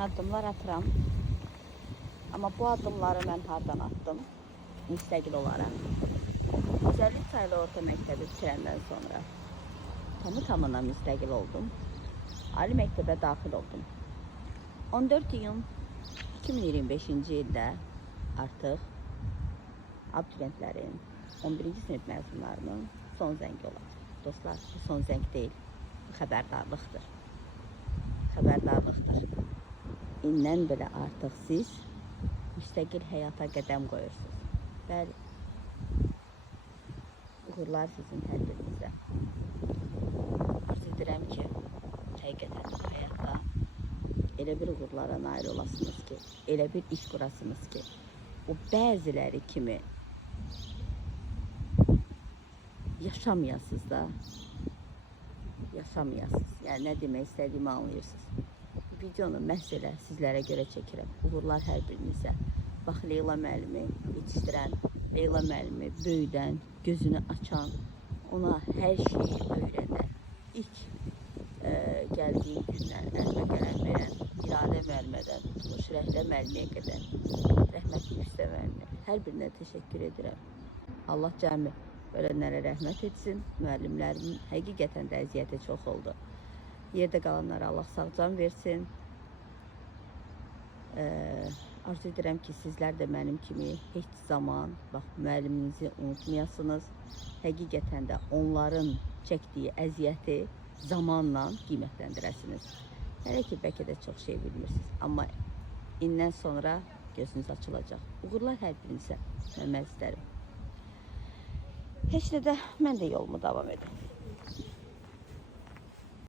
Addımlar atıram. Amma bu addımları mən hardan atdım? Müstəqil olaraq. 150 sayılı orta məktəbi bitirəndən sonra tamına müstəqil oldum. Ali məktəbə daxil oldum. 14 iyun 2025-ci ildə artıq abituriyentlərin 11-ci sinif məzunlarının son zəngi olacaq. Dostlar, bu son zəng deyil, bu xəbərdarlıqdır. Xəbərdarlıqdır. İndən belə artıq siz müstəqil həyata qədəm qoyursunuz. Bəli, uğurlar sizin tədbirinizdə. Arzu edirəm ki, həqiqətən bu həyatda elə bir uğurlara nail olasınız ki, elə bir iş qurasınız ki, o bəziləri kimi yaşamayasınız da, yaşamayasınız. Yəni, nə demək istədiyimi anlayırsınız. Videonu məhz elə sizlərə görə çəkirəm. Uğurlar hər birinizə. Bax, Leyla müəllimi yetişdirən, Leyla müəllimi böyüdən, gözünü açan, ona hər şeyi öyrədən, ilk gəldiyi gündən əlmə qələm verən, İradə müəllimədən tutmuş Rəhlə müəllimiyə qədər, rəhmətli Üstə müəllimə, hər birinə təşəkkür edirəm. Allah cəmi ölənlərə rəhmət etsin. Müəllimlərimin həqiqətən də əziyyəti çox oldu. Yerdə qalanlara Allah sağ can versin. Arzu edirəm ki, sizlər də mənim kimi heç zaman müəlliminizi unutmayasınız. Həqiqətən də onların çəkdiyi əziyyəti zamanla qiymətləndirəsiniz. Hələ ki, bəlkə də çox şey bilmirsiniz. Amma indən sonra gözünüz açılacaq. Uğurlar hər birinizə. Məmməz istərim. Heç də mən də yolumu davam edim.